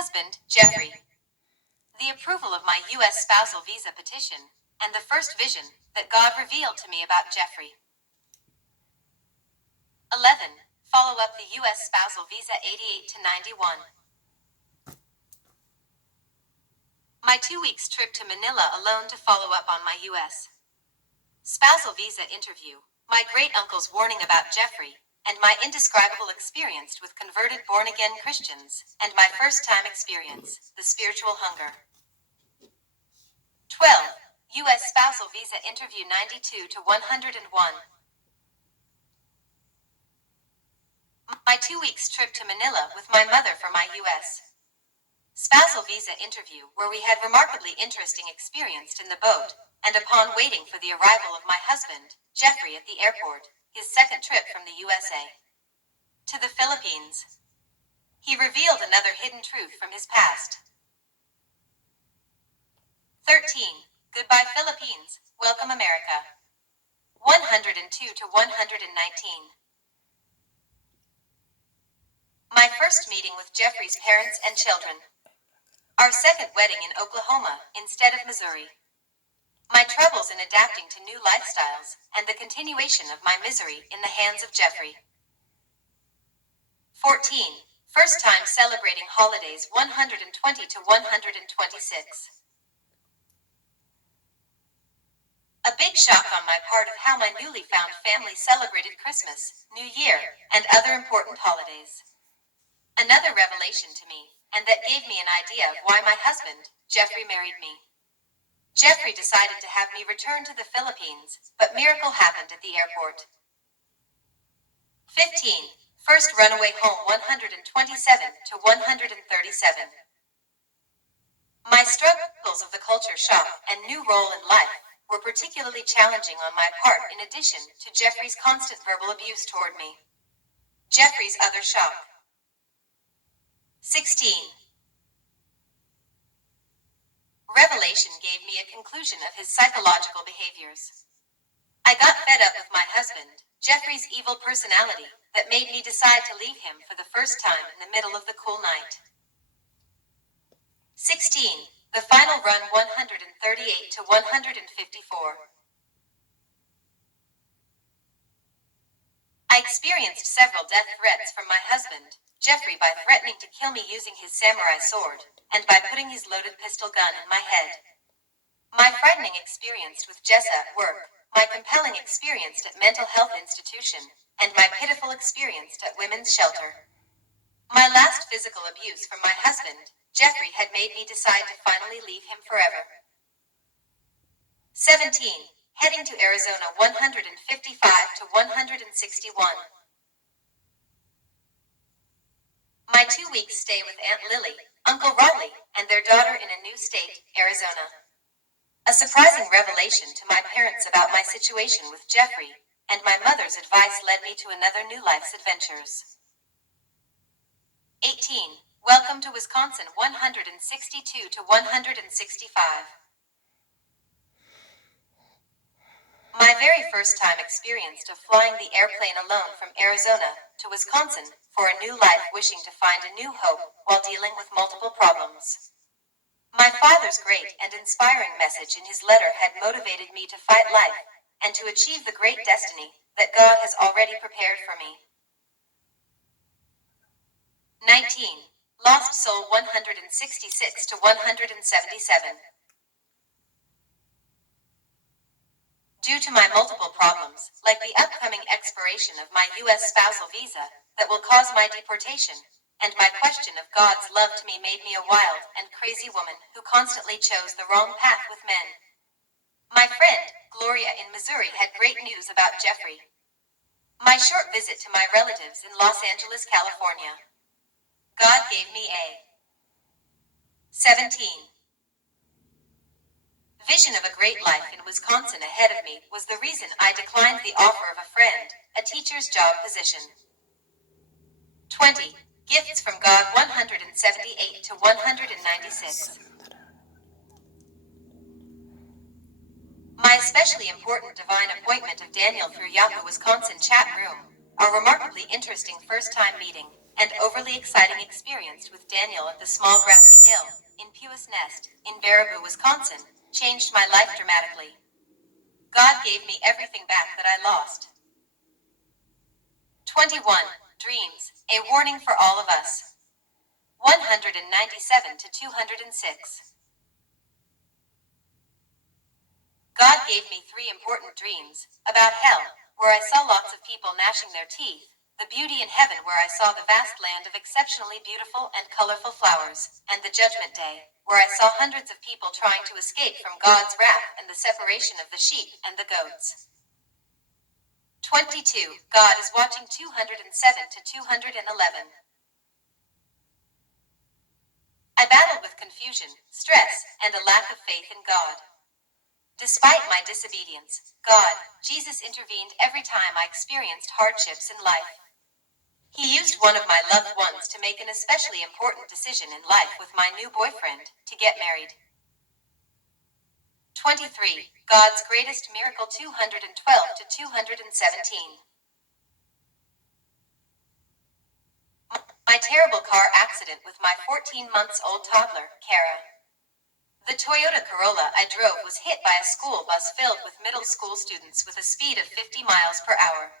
husband, Jeffrey. The approval of my U.S. spousal visa petition, and the first vision that God revealed to me about Jeffrey. 11. Follow up the U.S. spousal visa 88 to 91. My 2 weeks trip to Manila alone to follow up on my U.S. spousal visa interview, my great-uncle's warning about Jeffrey, and my indescribable experience with converted born-again Christians, and my first-time experience, the spiritual hunger. 12. U.S. spousal visa interview 92 to 101. My 2 weeks trip to Manila with my mother for my U.S. spousal visa interview, where we had remarkably interesting experience in the boat, and upon waiting for the arrival of my husband, Jeffrey, at the airport, his second trip from the USA to the Philippines, he revealed another hidden truth from his past. 13. Goodbye Philippines, welcome America. 102 to 119. My first meeting with Jeffrey's parents and children. Our second wedding in Oklahoma instead of Missouri. My troubles in adapting to new lifestyles, and the continuation of my misery in the hands of Jeffrey. 14. First time celebrating holidays 120 to 126. A big shock on my part of how my newly found family celebrated Christmas, New Year, and other important holidays. Another revelation to me, and that gave me an idea of why my husband, Jeffrey, married me. Jeffrey decided to have me return to the Philippines, but miracle happened at the airport. 15. First runaway home 127 to 137. My struggles of the culture shock and new role in life were particularly challenging on my part, in addition to Jeffrey's constant verbal abuse toward me. Jeffrey's other shock. 16. Revelation gave me a conclusion of his psychological behaviors. I got fed up with my husband, Jeffrey's evil personality, that made me decide to leave him for the first time in the middle of the cool night. 16. The final run 138 to 154. I experienced several death threats from my husband, Jeffrey, by threatening to kill me using his samurai sword, and by putting his loaded pistol gun in my head. My frightening experience with Jessa at work, my compelling experience at mental health institution, and my pitiful experience at women's shelter. My last physical abuse from my husband, Jeffrey, had made me decide to finally leave him forever. 17. Heading to Arizona 155 to 161. My 2 weeks stay with Aunt Lily, Uncle Raleigh, and their daughter in a new state, Arizona. A surprising revelation to my parents about my situation with Jeffrey, and my mother's advice led me to another new life's adventures. 18. Welcome to Wisconsin 162 to 165. My very first time experience of flying the airplane alone from Arizona to Wisconsin for a new life, wishing to find a new hope while dealing with multiple problems. My father's great and inspiring message in his letter had motivated me to fight life and to achieve the great destiny that God has already prepared for me. 19. Lost Soul 166 to 177. Due to my multiple problems, like the upcoming expiration of my U.S. spousal visa that will cause my deportation, and my question of God's love to me, made me a wild and crazy woman who constantly chose the wrong path with men. My friend, Gloria in Missouri, had great news about Jeffrey. My short visit to my relatives in Los Angeles, California. God gave me a 17. Vision of a great life in Wisconsin ahead of me was the reason I declined the offer of a friend, a teacher's job position. 20. Gifts from God 178 to 196. My especially important divine appointment of Daniel through Yahoo Wisconsin chat room, a remarkably interesting first-time meeting, and overly exciting experience with Daniel at the small grassy hill in Pew's Nest in Baraboo, Wisconsin, changed my life dramatically. God gave me everything back that I lost. 21. Dreams, a warning for all of us. 197 to 206. God gave me 3 important dreams, about hell, where I saw lots of people gnashing their teeth, the beauty in heaven where I saw the vast land of exceptionally beautiful and colorful flowers, and the judgment day, where I saw hundreds of people trying to escape from God's wrath and the separation of the sheep and the goats. 22. God is watching 207 to 211. I battled with confusion, stress, and a lack of faith in God. Despite my disobedience, God, Jesus intervened every time I experienced hardships in life. He used one of my loved ones to make an especially important decision in life with my new boyfriend, to get married. 23. God's greatest miracle 212 to 217. My terrible car accident with my 14-month-old toddler, Kara. The Toyota Corolla I drove was hit by a school bus filled with middle school students with a speed of 50 miles per hour.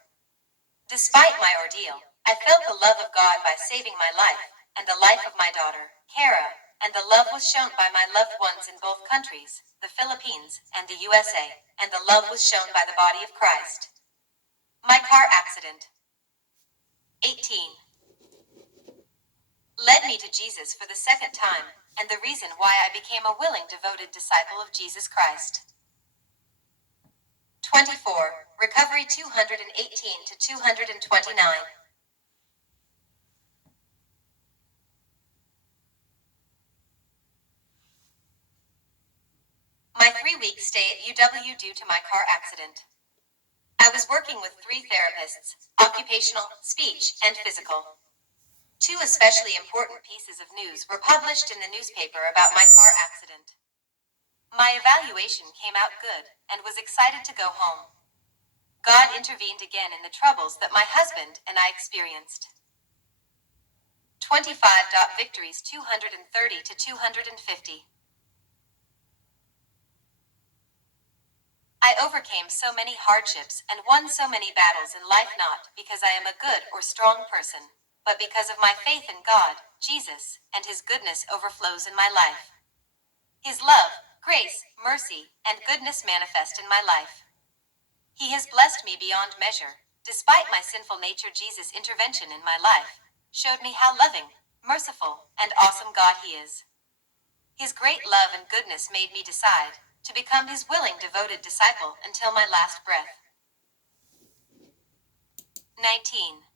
Despite my ordeal, I felt the love of God by saving my life, and the life of my daughter, Kara, and the love was shown by my loved ones in both countries, the Philippines and the USA, and the love was shown by the body of Christ. My car accident. 18. Led me to Jesus for the second time, and the reason why I became a willing, devoted disciple of Jesus Christ. 24. Recovery 218 to 229. My 3-week stay at UW due to my car accident. I was working with 3 therapists, occupational, speech, and physical. 2 especially important pieces of news were published in the newspaper about my car accident. My evaluation came out good, and was excited to go home. God intervened again in the troubles that my husband and I experienced. 25. Victories 230 to 250. I overcame so many hardships and won so many battles in life, not because I am a good or strong person, but because of my faith in God, Jesus, and His goodness overflows in my life. His love, grace, mercy, and goodness manifest in my life. He has blessed me beyond measure. Despite my sinful nature, Jesus' intervention in my life showed me how loving, merciful, and awesome God He is. His great love and goodness made me decide to become His willing, devoted disciple until my last breath. 19.